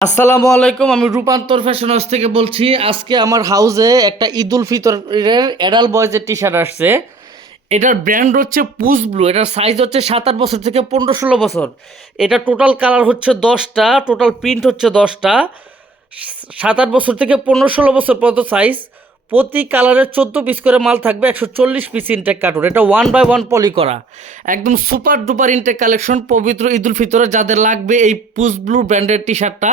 আসসালামু আলাইকুম, আমি রূপান্তর ফ্যাশন হাউস থেকে বলছি। আজকে আমার হাউসে একটা ঈদ উল ফিতরের অ্যাডাল্ট বয়েজের টি শার্ট আসছে। এটার ব্র্যান্ড হচ্ছে পুস ব্লু। এটার সাইজ হচ্ছে 7-8 বছর থেকে 15-16 বছর। এটা টোটাল কালার হচ্ছে 10টা, টোটাল প্রিন্ট হচ্ছে 10টা। 7-8 বছর থেকে 15-16 বছর পর্যন্ত সাইজ। প্রতি কালারের 14 পিস করে মাল থাকবে, 140 পিস ইনটেক কার্টুন। এটা 1/1 পলি করা, একদম সুপার ডুপার ইনটেক কালেকশন। পবিত্র ঈদ উল ফিতরে যাদের লাগবে এই পুস ব্লু ব্র্যান্ডের টি শার্টটা,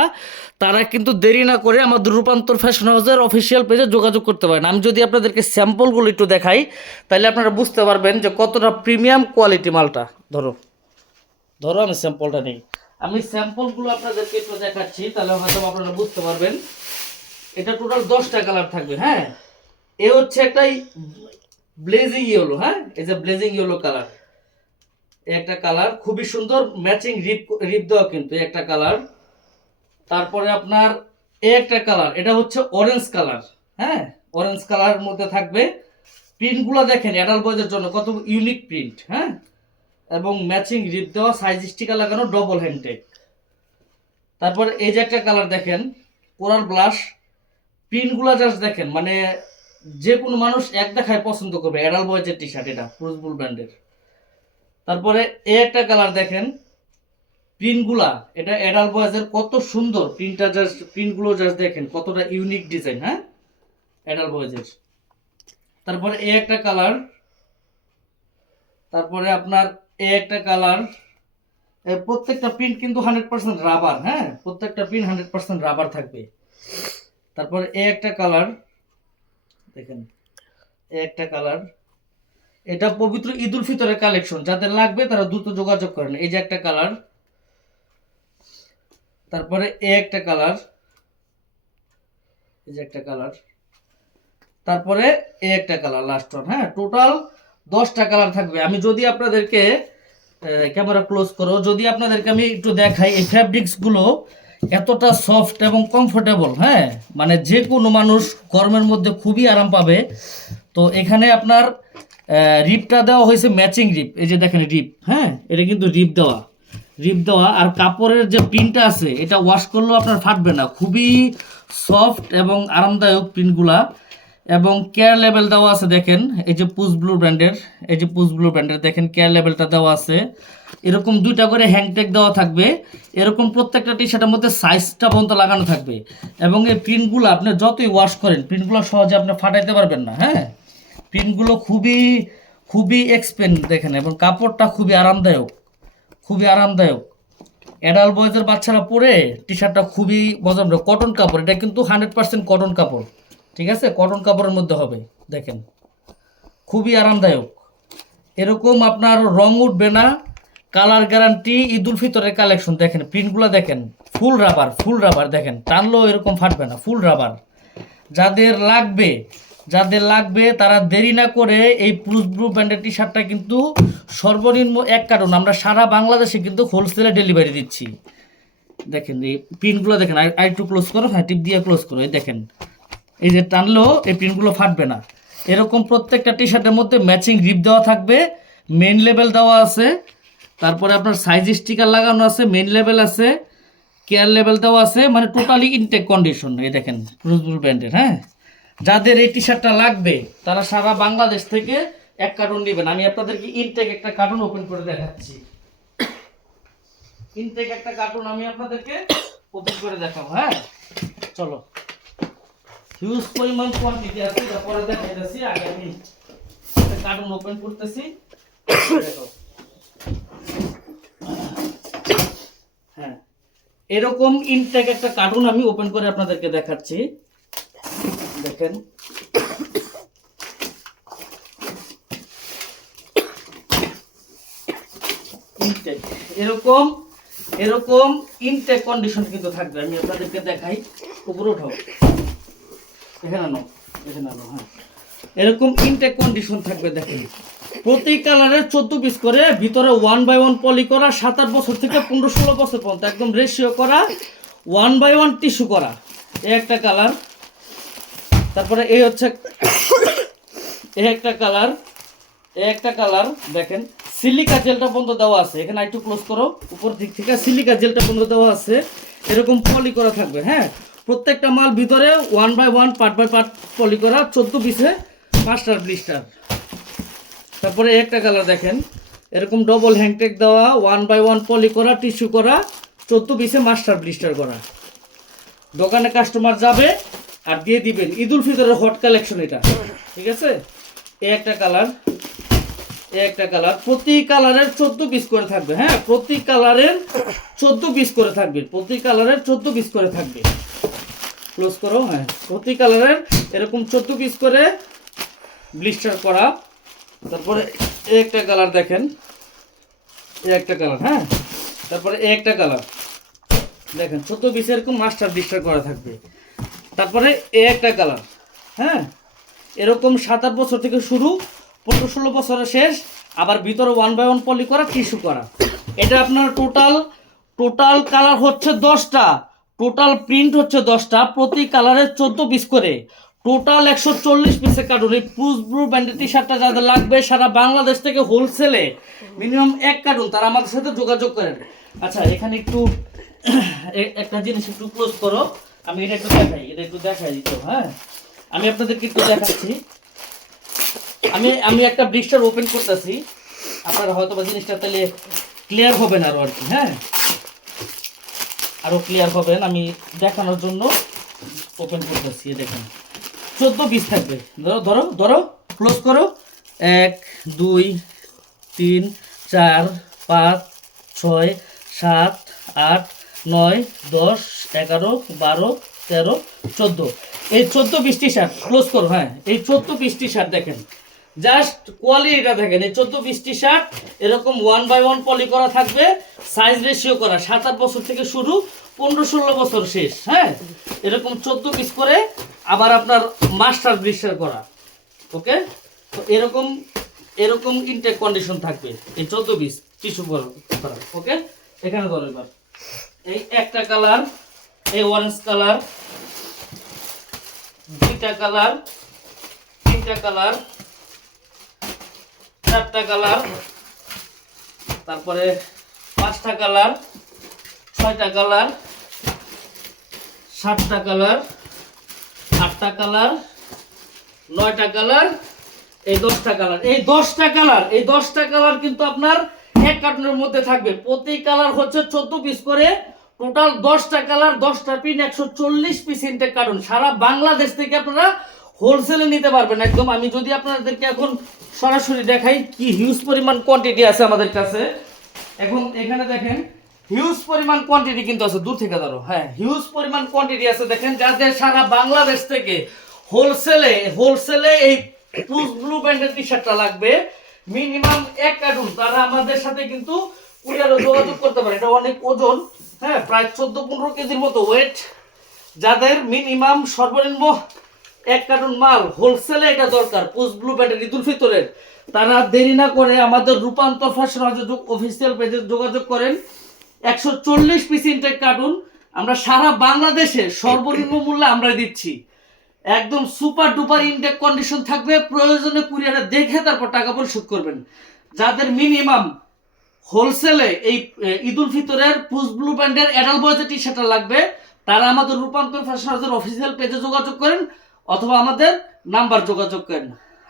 তারা কিন্তু দেরি না করে আমাদের রূপান্তর ফ্যাশন হাউসের অফিসিয়াল পেজে যোগাযোগ করতে পারেন। আমি যদি আপনাদেরকে স্যাম্পলগুলো একটু দেখাই, তাহলে আপনারা বুঝতে পারবেন যে কতটা প্রিমিয়াম কোয়ালিটি মালটা। ধরো ধরো আমি স্যাম্পলটা নেই, আমি স্যাম্পলগুলো আপনাদেরকে একটু দেখাচ্ছি, তাহলে হয়তো আপনারা বুঝতে পারবেন। এটা টোটাল 10টা কালার থাকবে। হ্যাঁ, এ হচ্ছে একটা ব্লেজিং ইয়েলো। হ্যাঁ, এই যে ব্লেজিং ইয়েলো কালার, একটা কালার খুবই সুন্দর, ম্যাচিং রিপ রিপ দেওয়া কিন্তু একটা কালার। তারপরে আপনার একটা কালার, এটা হচ্ছে অরেঞ্জ কালার। হ্যাঁ, অরেঞ্জ কালারের মধ্যে থাকবে। প্রিন্টগুলো দেখেন অ্যাডাল্ট বয়জের জন্য কত ইউনিক প্রিন্ট। হ্যাঁ, এবং ম্যাচিং রিপ দেওয়া, সাইজ স্টিকার লাগানো, ডবল হ্যান্ডটেক। তারপর এই যে একটা কালার দেখেন, কোরাল ব্লাশ। প্রিন্টগুলো জাস্ট দেখেন, মানে যে কোনো মানুষ এক দেখায় পছন্দ করবে। অ্যাডাল্ট বয়েজের টি শার্ট, এটা ক্রুজবুল ব্র্যান্ডের। তারপরে এই একটা কালার দেখেন, প্রিন্টগুলা, এটা অ্যাডাল্ট বয়েজের, কত সুন্দর প্রিন্টটা, জাস্ট প্রিন্টগুলো জাস্ট দেখেন কতটা ইউনিক ডিজাইন। হ্যাঁ, অ্যাডাল্ট বয়েজের। তারপরে এই একটা কালার, তারপরে আপনার এই একটা কালার। প্রত্যেকটা প্রিন্ট কিন্তু 100% রাবার। হ্যাঁ, প্রত্যেকটা প্রিন্ট 100% রাবার থাকবে। তারপরে এই একটা কালার দেখেন, এই একটা কালার। এটা পবিত্র ঈদ উল ফিতরের কালেকশন, যাদের লাগবে তারা দ্রুত যোগাযোগ করেন। এই যে একটা কালার, তারপরে এই একটা কালার, এই যে একটা কালার, তারপরে এই একটা কালার, লাস্ট ওয়ান। হ্যাঁ, টোটাল 10টা কালার থাকবে। আমি যদি আপনাদেরকে ক্যামেরা ক্লোজ করো, যদি আপনাদেরকে আমি একটু দেখাই, এই ফ্যাব্রিক্সগুলো এতটা সফট এবং কমফোর্টেবল। হ্যাঁ, মানে যে কোনো মানুষ গরমের মধ্যে খুবই আরাম পাবে। তো এখানে আপনার রিপটা দেওয়া হয়েছে ম্যাচিং রিপ। এই যে দেখেন রিপ। হ্যাঁ, এটা কিন্তু রিপ দেওয়া, রিপ দেওয়া। আর কাপড়ের যে প্রিন্টটা আছে, এটা ওয়াশ করলেও আপনার ফাটবে না, খুবই সফট এবং আরামদায়ক প্রিন্টগুলা। এবং কেয়ার লেভেল দেওয়া আছে দেখেন, এই যে পুস ব্লু ব্র্যান্ডের, এই যে পুস ব্লু ব্র্যান্ডের দেখেন কেয়ার লেভেলটা দেওয়া আছে। এরকম 2টা করে হ্যান্ডটেক দেওয়া থাকবে। এরকম প্রত্যেকটা টি শার্টের মধ্যে সাইজটা পর্যন্ত লাগানো থাকবে। এবং এই প্রিন্টগুলো আপনি যতই ওয়াশ করেন, প্রিন্টগুলো সহজে আপনি ফাটাইতে পারবেন না। হ্যাঁ, প্রিন্টগুলো খুবই খুবই এক্সপেন্স দেখেন, এবং কাপড়টা খুবই আরামদায়ক, খুবই আরামদায়ক। অ্যাডাল্ট বয়েজের বাচ্চারা পরে টি শার্টটা খুবই মজা। কটন কাপড়, এটা কিন্তু 100% কটন কাপড়। ঠিক আছে, কটন কাপড়ের মধ্যে হবে। দেখেন খুবই আরামদায়ক। এরকম আপনার রং উঠবে না, কালার গ্যারান্টি। ঈদ উল ফিতরের কালেকশন দেখেন, প্রিন্টগুলো দেখেন, ফুল রাবার, ফুল রাবার। দেখেন টানলেও এরকম ফাটবে না, ফুল রাবার। যাদের লাগবে, যাদের লাগবে তারা দেরি না করে এই পুস ব্লু ব্র্যান্ডের টি শার্টটা কিন্তু সর্বনিম্ন 1 কার্টন আমরা সারা বাংলাদেশে কিন্তু হোলসেলে ডেলিভারি দিচ্ছি। দেখেন এই প্রিন্টগুলো দেখেন, আর একটু ক্লোজ করো। হ্যাঁ, টিপ দিয়ে ক্লোজ করো। এই দেখেন, এই যে টানলেও এই প্রিন্টগুলো ফাটবে না। এরকম প্রত্যেকটা টি শার্টের মধ্যে ম্যাচিং রিপ দেওয়া থাকবে, মেইন লেবেল দেওয়া আছে। তারপরে আপনার সাইজ স্টিকার লাগানো আছে, মেইন লেবেল আছে, কেয়ার লেবেল দেওয়া আছে, মানে টোটালি ইনটেক কন্ডিশন। এই দেখেন ক্রুজবুল ব্র্যান্ডের। হ্যাঁ, যাদের এই টি শার্টটা লাগবে তারা সারা বাংলাদেশ থেকে 1 কার্টন নেবেন। আমি আপনাদেরকে ইনটেক একটা কার্টন ওপেন করে দেখাচ্ছি। ইনটেক একটা কার্টন আমি আপনাদেরকে ওপেন করে দেখাবো। হ্যাঁ, চলো। হিউজ পরিমাণ কোয়ান্টিটি আছে, তারপরে দেখাইতেছি। আগে আমি একটা কার্টন ওপেন করতেছি। দেখো, হ্যাঁ, এরকম ইনটেক একটা কার্টুন আমি ওপেন করে আপনাদেরকে দেখাচ্ছি। দেখেন ইনটেক, এরকম এরকম ইনটেক কন্ডিশন কিন্তু থাকবে। আমি আপনাদেরকে দেখাই, উপরে উঠাও, এখানে আনো, এখানে আনো। হ্যাঁ, এরকম ইনটেক কন্ডিশন থাকবে। দেখেন প্রতি কালারের 14 পিস করে, ভিতরে 1/1 পলি করা, 7-8 বছর থেকে 15-16 বছর পর্যন্ত একদম রেশিও করা, 1/1 টিস্যু করা। এই একটা কালার। তারপরে এই হচ্ছে এই একটা কালার, এই একটা কালার। দেখেন সিলিকা জেলটা বন্ধ দেওয়া আছে, এখানে একটু ক্লোজ করো, উপর দিক থেকে সিলিকা জেলটা বন্ধ দেওয়া আছে, এরকম পলি করা থাকবে। হ্যাঁ, প্রত্যেকটা মাল ভিতরে 1 বাই 1 পার্ট বাই পার্ট পলি করা, 14 পিসে মাস্টার ব্লিস্টার। তারপরে একটা কালার দেখেন, এরকম ডবল হ্যাংটেক দেওয়া, 1 বাই 1 পলি করা, টিস্যু করা, 14 পিসে মাস্টার ব্লিস্টার করা। দোকানে কাস্টমার যাবে আর দিয়ে দিবেন, ঈদুল ফিতরের হট কালেকশন এটা, ঠিক আছে। এই একটা কালার, এই একটা কালার, প্রতি কালারের 14 পিস করে থাকবে। হ্যাঁ, প্রতি কালারের 14 পিস করে থাকবে, প্রতি কালারের 14 পিস করে থাকবে। ক্লোজ করো। হ্যাঁ, প্রতি কালারের এরকম 14 পিস করে ব্লিস্টার করা। তারপরে এই একটা কালার দেখেন, এই একটা কালার। হ্যাঁ, তারপরে এই একটা কালার দেখেন, 14 পিস এরকম মাস্টার ব্লিস্টার করা থাকবে। তারপরে এই একটা কালার। হ্যাঁ, এরকম 7-8 বছর থেকে শুরু, 15-16 বছরের শেষ, আবার ভিতরে 1 বাই 1 পলি করা, টিস্যু করা। এটা আপনার টোটাল কালার হচ্ছে 10টা, টোটাল প্রিন্ট হচ্ছে 10টা, প্রতি কালারের 14 পিস করে, টোটাল 140 পিসের কার্টুন। এই পুশ ব্লু ব্র্যান্ডের টি শার্টটা যাদের লাগবে সারা বাংলাদেশ থেকে হোলসেলে মিনিমাম 1 কার্টুন, তারা আমাদের সাথে যোগাযোগ করেন। আচ্ছা, এখানে একটু একটা জিনিস একটু ক্লোজ করো, আমি এটা একটু দেখাই দিত। হ্যাঁ, আমি আপনাদেরকে একটু দেখাচ্ছি। আমি একটা ব্লিস্টার ওপেন করতেছি, আপনারা হয়তো বা জিনিসটা তাহলে ক্লিয়ার হবেন আরো আর কি। হ্যাঁ, আরো ক্লিয়ার হবেন, আমি দেখানোর জন্য ওপেন করতেছি। দেখেন 14 পিস থাকবে। ধরো ধরো ধরো, ক্লোজ করো। 1 2 3 4 5 6 7 8 9 10 11 12 13 14, এই 14 পিস টি শার্ট। ক্লোজ করো। হ্যাঁ, এই 14 পিস টি শার্ট দেখেন, জাস্ট কোয়ালিটিটা দেখেন। এই 14 পিস টি শার্ট এরকম 1 বাই 1 পলি করা থাকবে, সাইজ রেশিও করা, 7-8 বছর থেকে শুরু, 15-16 বছর শেষ। হ্যাঁ, এরকম 14 পিস করে, আবার আপনার মাস্টার ব্লিস্টার করা। ওকে, তো এরকম ইনটেক কন্ডিশন থাকবে এই 14 পিস টিস্যু করা। ওকে, এখানে ধরো এবার এই একটা কালার, এই অরেঞ্জ কালার, দুইটা কালার, তিনটা কালার, চারটা কালার, তারপরে 5টা কালার, 6টা কালার, 7টা কালার, 8টা কালার, 9টা কালার, এই 10টা কালার। এই 10টা কালার, এই 10টা কালার কিন্তু আপনার এক কার্টুনের মধ্যে থাকবে। প্রতি কালার হচ্ছে 14 পিস করে, টোটাল 10টা কালার, 10টা পিন, 140 পিস ইনটেক কার্টুন। সারা বাংলাদেশ থেকে আপনারা হোলসেলে নিতে পারবেন একদম। আমি যদি আপনাদেরকে এখন সরাসরি দেখাই কি হিউজ পরিমাণ কোয়ান্টিটি আছে আমাদের কাছে। এখন এখানে দেখেন হিউজ পরিমাণ কোয়ান্টিটি কিন্তু আছে, দূর থেকে ধরো। হ্যাঁ, হিউজ পরিমাণ কোয়ান্টিটি আছে দেখেন, যাদের সারা বাংলাদেশ থেকে হোলসেলে এই পুশ ব্লু ব্র্যান্ডের টি শার্টটা লাগবে মিনিমাম 1 কার্টুন, তারা আমাদের সাথে কিন্তু কুরিয়ারে যোগাযোগ করতে পারে। এটা অনেক ওজন, হ্যাঁ, প্রায় 14-15 কেজির মতো ওয়েট। যাদের মিনিমাম সর্বনিম্ন 1 কার্টুন মাল হোলসেলে এটা দরকার পুশ ব্লু ব্র্যান্ডের ঈদুল ফিতরের, তারা দেরি না করে আমাদের রূপান্তর ফ্যাশন অফিসিয়াল পেজে যোগাযোগ করেন। 140 পিস ইনটেক কার্টুন আমরা সারা বাংলাদেশে সর্বনিম্ন মূল্যে আমরা দিচ্ছি। একদম সুপার ডুপার ইনটেক কন্ডিশন থাকবে, প্রয়োজনে কুরিয়ারে দেখে তারপর টাকা পরিশোধ করবেন। যাদের মিনিমাম হোলসেলে এই ঈদুল ফিতরের পুশ ব্লু ব্র্যান্ডের অ্যাডাল্ট বয়েজের টি শার্টটা লাগবে, তারা আমাদের রূপান্তর ফ্যাশন হাউসের অফিসিয়াল পেজে যোগাযোগ করেন অথবা আমাদের নাম্বার যোগাযোগ করেন।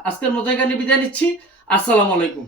আজকের মতো এখানে বিদায় নিচ্ছি। আসসালামু আলাইকুম।